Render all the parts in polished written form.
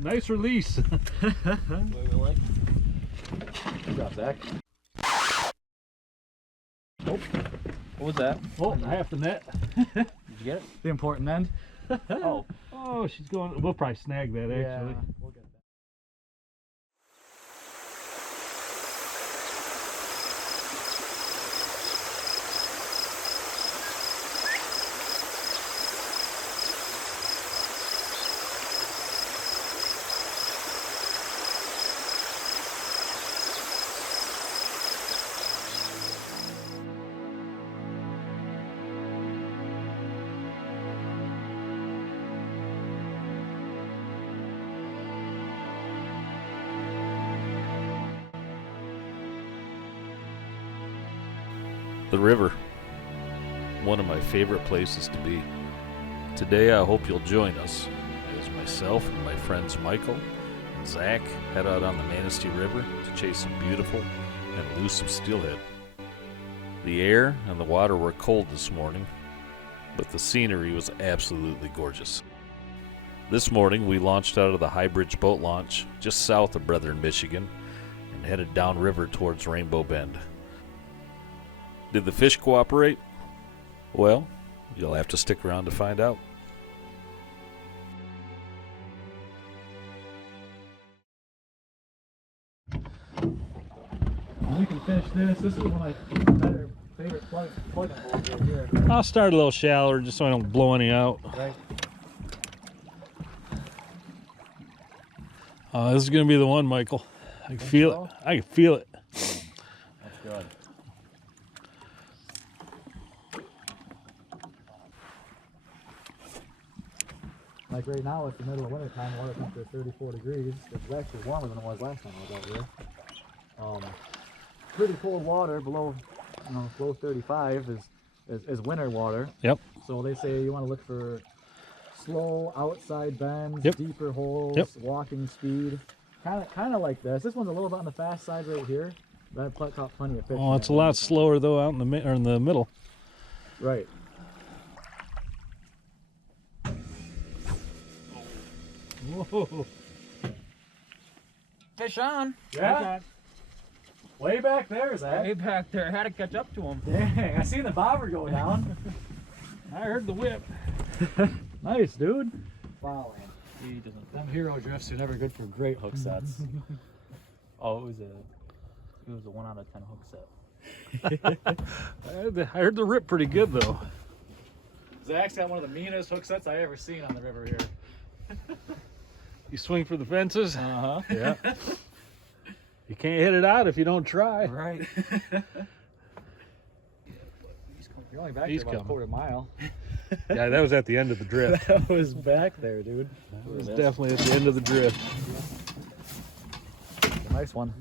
Nice release. We like. Good job, Zach. Oh, what was that? Oh, half the net. Did you get it? The important end. Oh, Oh, she's going. We'll probably snag that actually. We'll get that. The river, one of my favorite places to be. Today I hope you'll join us as myself and my friends Michael and Zach head out on the Manistee River to chase some beautiful and elusive steelhead. The air and the water were cold this morning, but the scenery was absolutely gorgeous. This morning we launched out of the High Bridge boat launch just south of Brethren, Michigan, and headed downriver towards Rainbow Bend. Did the fish cooperate? Well, you'll have to stick around to find out. We can finish this. This is one of my better favorite plug holes right here. I'll start a little shallower just so I don't blow any out. Right. This is gonna be the one, Michael. I can feel it. I can feel it. That's good. Like right now, it's the middle of winter time, water temperature 34 degrees. It's actually warmer than it was last time I was out here. Pretty cold water, below, below 35 is winter water. Yep. So they say you want to look for slow outside bends, Yep. deeper holes, Yep. walking speed. Kind of like this. This one's a little bit on the fast side right here. But I've caught plenty of fish. Oh, in it's that a lot winter time. slower though out in the middle. Right. Whoa. fish on. Yeah. Way back there, Zach. Way back there. I had to catch up to him. Dang, I seen the bobber go down. I heard the whip. Nice, dude. Wow. He doesn't. Them hero drifts are never good for great hook sets. Oh, it was a 1 out of 10 hook set. I heard the rip pretty good though. Zach's got one of the meanest hook sets I ever seen on the river here. You swing for the fences. Uh-huh. Yeah. You can't hit it out if you don't try. Right. You're only back He's there about coming. a quarter mile. Yeah, that was at the end of the drift. That was back there, dude. That was definitely at the end of the drift. A nice one.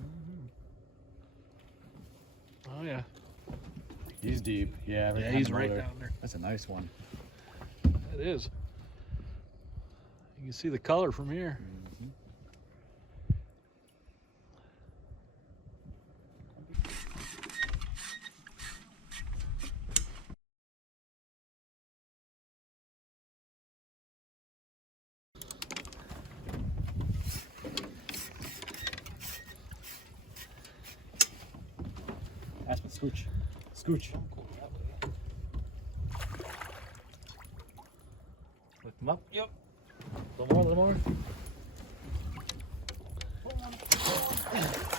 Oh yeah. He's deep. Yeah, Yeah, he's right down there. That's a nice one. It is. You can see the color from here. Aspen, scooch. Scooch. Lift him up. Yep. A little more.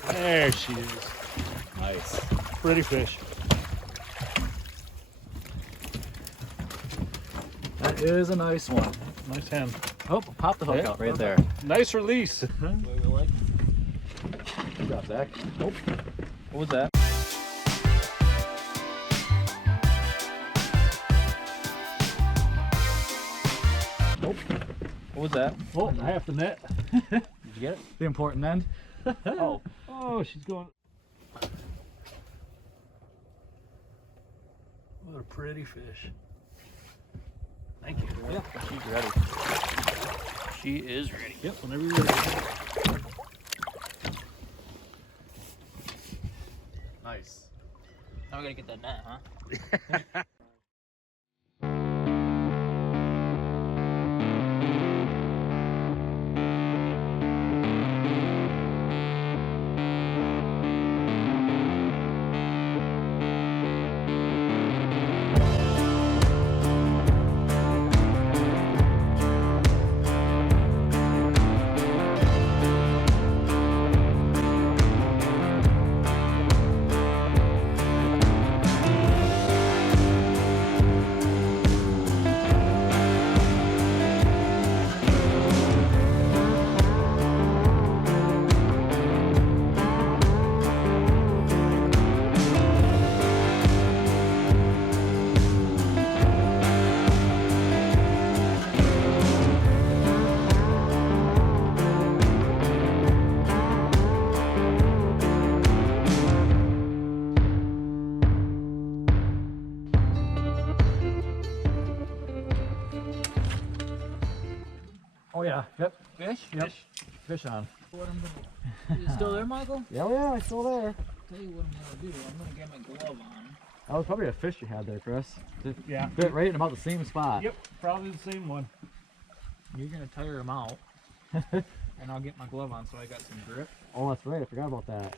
There she is. Nice. Pretty fish. That is a nice one. Nice hand. Oh, pop the hook Yeah, out right there. Nice release. We like. Good job, Zach. Oh. What was that? Oh. What was that? Oh, half the net. Did you get it? The important end. Oh. Oh, she's going. What a pretty fish. Thank you. Yeah, she's ready. She is ready. Yep, whenever you're ready. Nice. Now we gotta get that net, huh? yeah. Yep. Fish? Yep. Fish on. What I'm gonna... You still there, Michael? Yeah, yeah, it's still there. Tell you what I'm gonna do. I'm gonna get my glove on. That was probably a fish you had there, Chris. Yeah. Fit right in about the same spot. Yep, probably the same one. You're gonna tire him out. And I'll get my glove on so I got some grip. Oh, that's right. I forgot about that.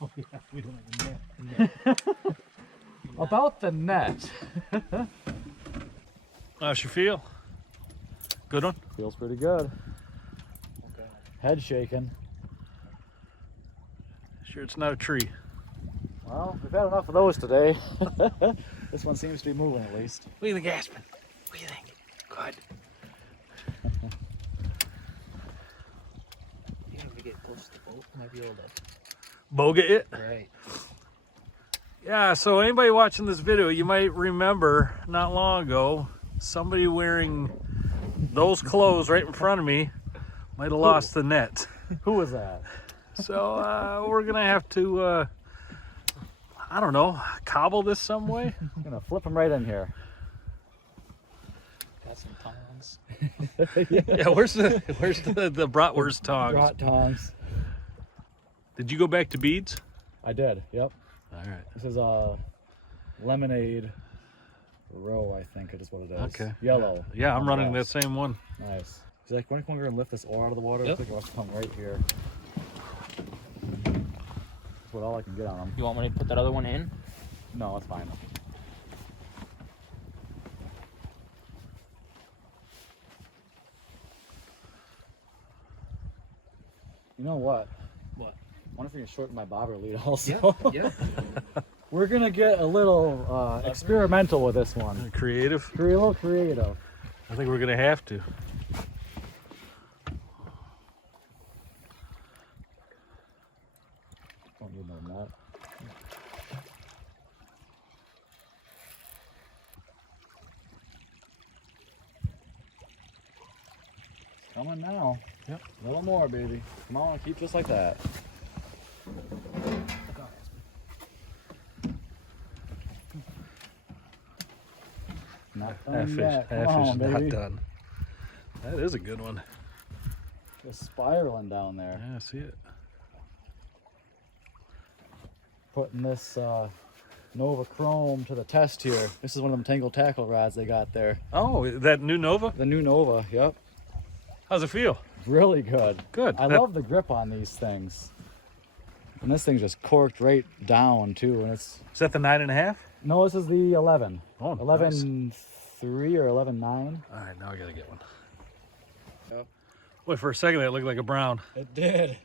Oh yeah, we don't have a net. About the net. How's you feel? Good one? Feels pretty good. Okay. Head shaking. Sure it's not a tree. Well, we've had enough of those today. This one seems to be moving at least. Look at the gasping. What do you think? Good. Even if we get close to the boat, I might be able to. Boga it? Right. Yeah, so anybody watching this video, you might remember not long ago, somebody wearing those clothes right in front of me might have lost the net. Who was that? So we're gonna have to, I don't know, cobble this some way. I'm gonna flip him right in here. Got some tongs. Yeah, where's the bratwurst tongs? Brought tongs. Did you go back to beads? I did. Yep. All right. This is a lemonade row, I think it is what it is. Okay. Yellow. Yeah, I'm running that Yes. same one. Nice. Zach, when I come over here and lift this oar out of the water, Yep. I think it wants to come right here. That's what all I can get on them. You want me to put that other one in? No, that's fine. You know what? What? I wonder if we can shorten my bobber lead also. Yeah. We're gonna get a little experimental with this one. Creative. A little creative. I think we're gonna have to. Don't need no net. It's coming now. Yep. A little more, baby. Come on, keep just like that. Not Half done fish, yet. Come half fish on, is not baby. done. That is a good one. Just spiraling down there. Yeah, I see it. Putting this Nova Chrome to the test here. This is one of them Tangled tackle rods they got there. Oh, that new Nova? The new Nova, yep. How's it feel? Really good. Good. I love the grip on these things. And this thing's just corked right down too. And it's, Is that the 9.5? no, this is the 11. Oh, 11.3 or 11.9. All right, now I gotta get one. Yep. Boy, for a second that looked like a brown. It did.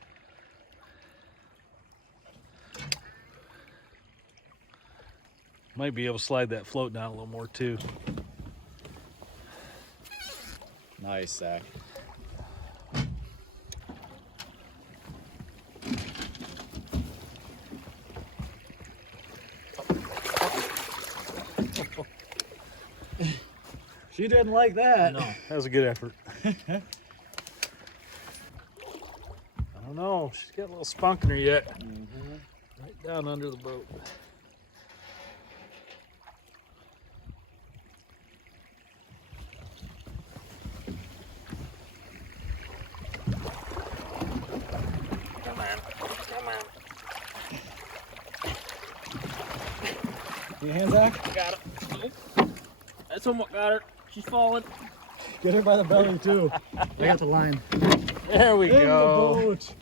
Might be able to slide that float down a little more too. Nice, Zach. She didn't like that. No. That was a good effort. I don't know. She's got a little spunk in her yet. Right down under the boat. Come on. Come on. Your hand, Zach? Got it. That's what got her. She's falling. Get her by the belly too. I got the line. There we In go. the boat.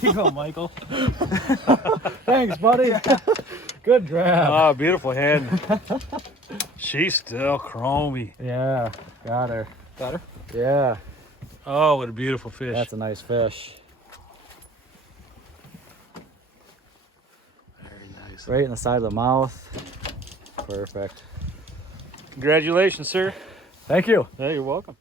Here you go, Michael. Thanks, buddy. Good grab. Oh, beautiful head. She's still chromy. Yeah, got her. Got her? Yeah, Oh, what a beautiful fish. that's a nice fish. Very nice. Right in the side of the mouth. Perfect. Congratulations, sir. Thank you. Hey, you're welcome.